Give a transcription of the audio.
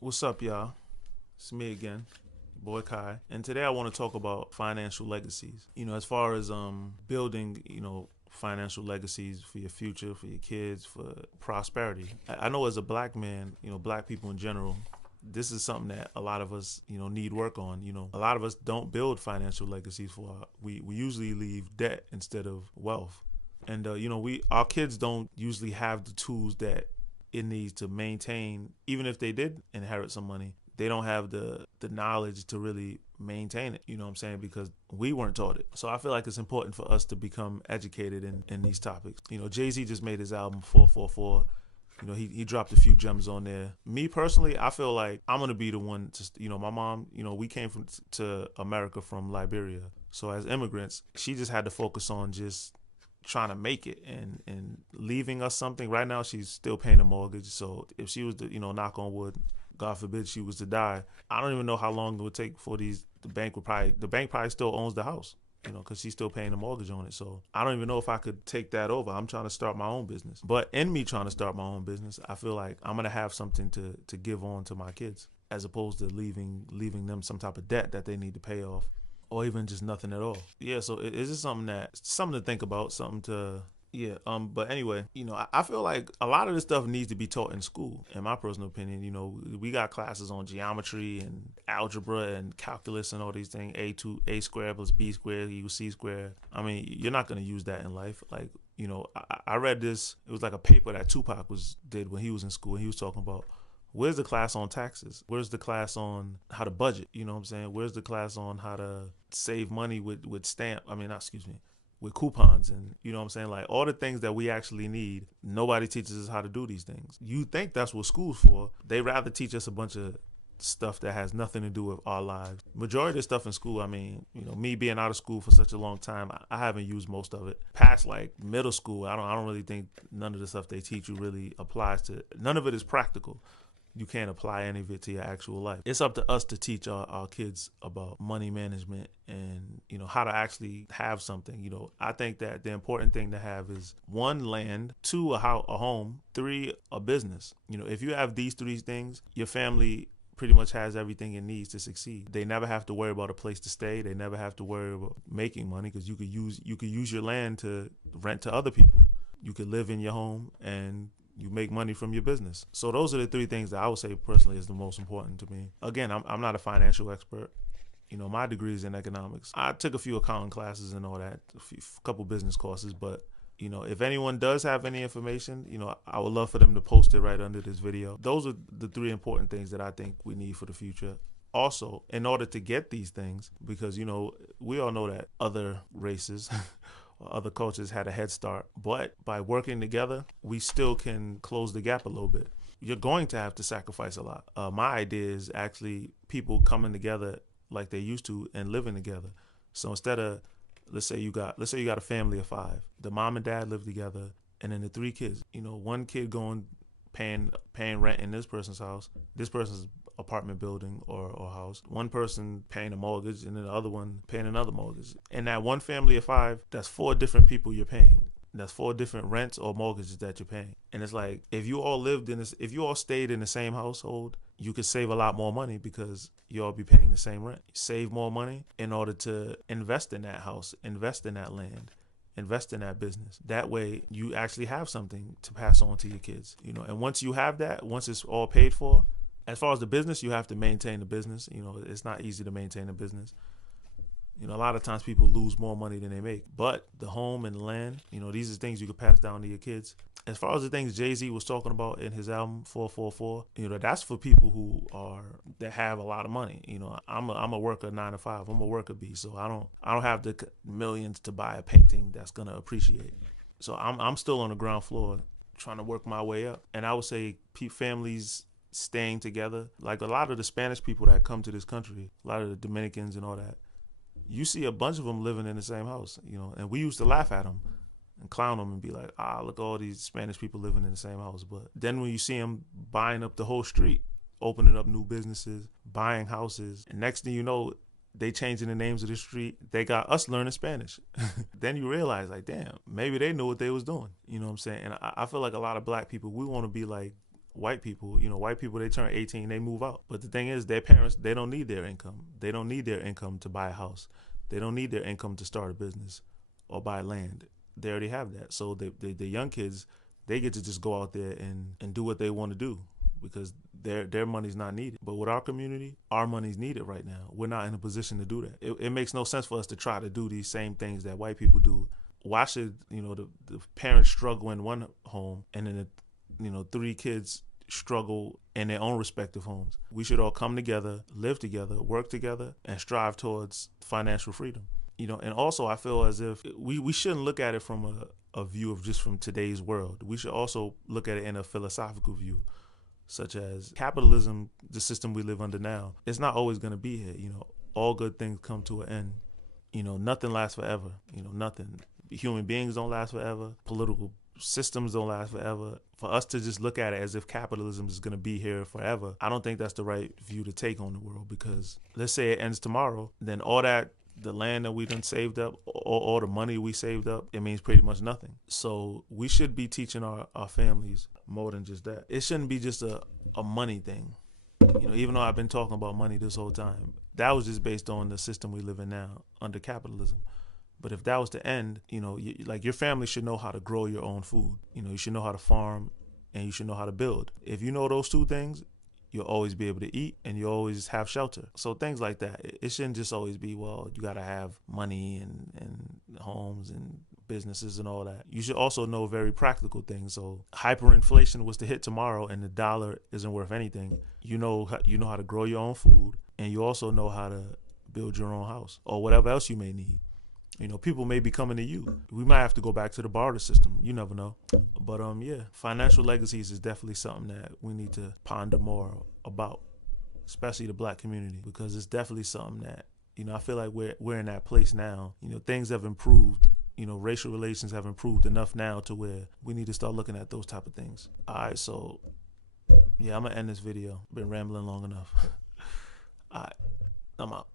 What's up, y'all? It's me again, boy Kai, and today I want to talk about financial legacies. As far as building, financial legacies for your future, for your kids, for prosperity. I know as a black man, black people in general, this is something that a lot of us, need work on. A lot of us don't build financial legacies for we usually leave debt instead of wealth. And we our kids don't usually have the tools that it needs to maintain. Even if they did inherit some money, they don't have the knowledge to really maintain it. You know what I'm saying? Because we weren't taught it. So I feel like it's important for us to become educated in these topics. Jay-Z just made his album 444. He dropped a few gems on there. Me personally, I feel like I'm gonna be the one to, my mom, we came to America from Liberia. So as immigrants, she just had to focus on just trying to make it and leaving us something. Right now she's still paying a mortgage. So if she was to, knock on wood, God forbid she was to die, I don't even know how long it would take before the bank probably still owns the house, because she's still paying the mortgage on it. So I don't even know if I could take that over. I'm trying to start my own business. But in me trying to start my own business, I feel like I'm gonna have something to give on to my kids, as opposed to leaving them some type of debt that they need to pay off, or even just nothing at all. Yeah, so it's just something to think about, something to yeah. But anyway, I feel like a lot of this stuff needs to be taught in school. In my personal opinion, we got classes on geometry and algebra and calculus and all these things. A squared plus B squared equals C squared. I mean, you're not gonna use that in life. Like, I read this. It was like a paper that Tupac did when he was in school. And he was talking about, where's the class on taxes? Where's the class on how to budget? You know what I'm saying? Where's the class on how to save money with stamp? I mean, not, excuse me, with coupons, and you know what I'm saying? Like, all the things that we actually need, nobody teaches us how to do these things. You think that's what school's for. They rather teach us a bunch of stuff that has nothing to do with our lives. Majority of the stuff in school, I mean, me being out of school for such a long time, I haven't used most of it. Past like middle school, I don't really think none of the stuff they teach you really applies to. None of it is practical. You can't apply any of it to your actual life. It's up to us to teach our kids about money management and, how to actually have something. I think that the important thing to have is, one, land; two, a home; three, a business. If you have these three things, your family pretty much has everything it needs to succeed. They never have to worry about a place to stay. They never have to worry about making money, because you could use your land to rent to other people. You could live in your home and you make money from your business. So those are the three things that I would say personally is the most important to me. Again, I'm not a financial expert. My degree is in economics. I took a few accounting classes and all that, couple business courses. But if anyone does have any information, I would love for them to post it right under this video. Those are the three important things that I think we need for the future. Also, in order to get these things, because we all know that other races other cultures had a head start, but by working together, we still can close the gap a little bit. You're going to have to sacrifice a lot. My idea is actually people coming together like they used to and living together. So instead of, let's say you got a family of five. The mom and dad live together, and then the three kids. One kid going paying rent in this person's house, this person's apartment building or house. One person paying a mortgage, and then the other one paying another mortgage. And that one family of five, that's four different people you're paying. That's four different rents or mortgages that you're paying. And it's like, if you all stayed in the same household, you could save a lot more money, because you all be paying the same rent. Save more money in order to invest in that house, invest in that land, invest in that business. That way you actually have something to pass on to your kids. And once you have that, once it's all paid for, as far as the business, you have to maintain the business. It's not easy to maintain a business. A lot of times people lose more money than they make. But the home and the land, these are things you could pass down to your kids. As far as the things Jay-Z was talking about in his album 444, that's for people that have a lot of money. I'm a worker 9 to 5. I'm a worker bee, so I don't have the millions to buy a painting that's gonna appreciate. So I'm still on the ground floor trying to work my way up. And I would say families staying together, like a lot of the Spanish people that come to this country, a lot of the Dominicans and all that, you see a bunch of them living in the same house, and we used to laugh at them and clown them and be like, look at all these Spanish people living in the same house. But then when you see them buying up the whole street, opening up new businesses, buying houses, and next thing you know, they changing the names of the street. They got us learning Spanish. Then you realize, like, damn, maybe they knew what they was doing. You know what I'm saying? And I feel like a lot of black people, we want to be like white people. White people, they turn 18, they move out. But the thing is, their parents, they don't need their income. They don't need their income to buy a house. They don't need their income to start a business or buy land. They already have that. So the young kids, they get to just go out there and do what they want to do because their money's not needed. But with our community, our money's needed right now. We're not in a position to do that. It makes no sense for us to try to do these same things that white people do. Why should the parents struggle in one home and then the 3 kids struggle in their own respective homes? We should all come together, live together, work together, and strive towards financial freedom. And also I feel as if we shouldn't look at it from a view of just from today's world. We should also look at it in a philosophical view, such as capitalism, the system we live under now. It's not always going to be here. All good things come to an end. Nothing lasts forever. Nothing. Human beings don't last forever. Political systems don't last forever. For us to just look at it as if capitalism is going to be here forever, I don't think that's the right view to take on the world, because let's say it ends tomorrow, then all that, the land that we done saved up, all the money we saved up, it means pretty much nothing. So we should be teaching our families more than just that. It shouldn't be just a money thing. Even though I've been talking about money this whole time, that was just based on the system we live in now under capitalism. But if that was to end, like your family should know how to grow your own food. You should know how to farm and you should know how to build. If you know those 2 things, you'll always be able to eat and you'll always have shelter. So things like that. It shouldn't just always be, well, you got to have money and homes and businesses and all that. You should also know very practical things. So hyperinflation was to hit tomorrow and the dollar isn't worth anything. You know how to grow your own food, and you also know how to build your own house or whatever else you may need. People may be coming to you. We might have to go back to the barter system. You never know. But yeah, financial legacies is definitely something that we need to ponder more about, especially the Black community, because it's definitely something that, I feel like we're in that place now. Things have improved. Racial relations have improved enough now to where we need to start looking at those type of things. All right, so yeah, I'm gonna end this video. Been rambling long enough. All right, I'm out.